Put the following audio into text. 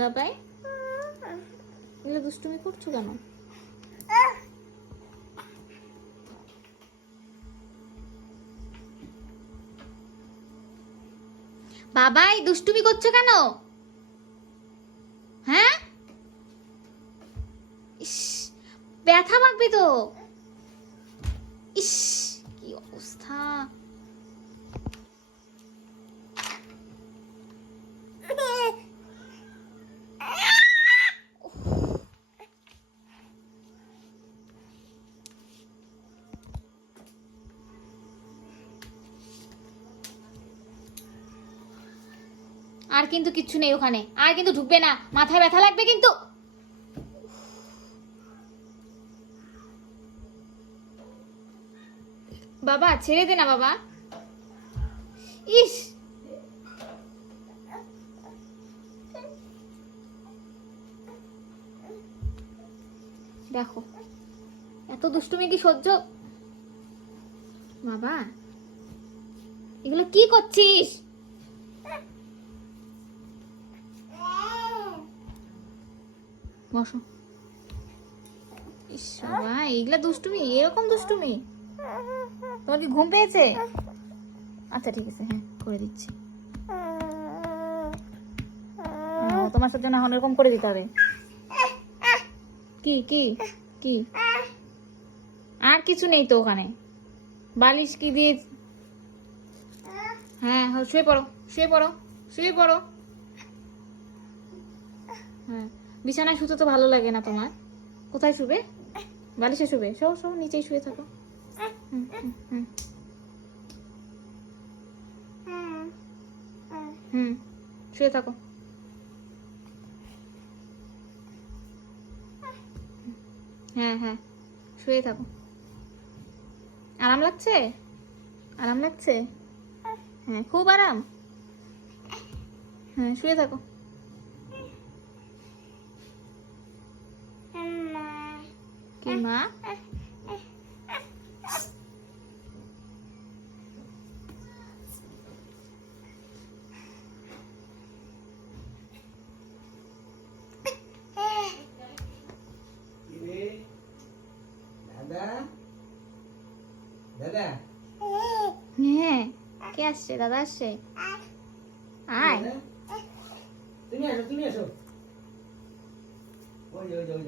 বাবাই এগুলো দুষ্টুমি করছো কেন? বাবাই দুষ্টুমি করছো কেন? হ্যাঁ, ইস ব্যথা পাকবে তো। ইস কি অবস্থা। আর কিন্তু কিচ্ছু নেই ওখানে, আর কিন্তু ঢুকবে না, মাথায় ব্যথা লাগবে কিন্তু। বাবা ছেড়ে দে না বাবা। ইস দেখো এত দুষ্টুমি কি সহ্য? বাবা এগুলো কি করছিস? বসো। ইস বাবা এগুলা দুষ্টুমি, এরকম দুষ্টুমি? তোমার কি ঘুম পেয়েছে? আচ্ছা ঠিক আছে, হ্যাঁ করে দিচ্ছি। তোমার জন্য এখন এরকম করে দিতে হবে। কি কি কি? আর কিছু নেই তো ওখানে। বালিশ কি দিয়ে? হ্যাঁ শুয়ে পড়ো, শুয়ে পড়ো, শুয়ে পড়ো। হ্যাঁ বিছানায় শুতে তো ভালো লাগে না তোমার। কোথায় শুবে? বালিশে শুবে? শো শো, নিচেই শুয়ে থাকো। হুম শুয়ে থাকো। হ্যাঁ হ্যাঁ শুয়ে থাকো। আরাম লাগছে? আরাম লাগছে? হ্যাঁ খুব আরাম। হ্যাঁ শুয়ে থাকো। কি মা? দাদা হ্যাঁ কে আসছে? দাদা আসছে। আয় তুমি আসো, তুমি আসো। ওই ওই ওই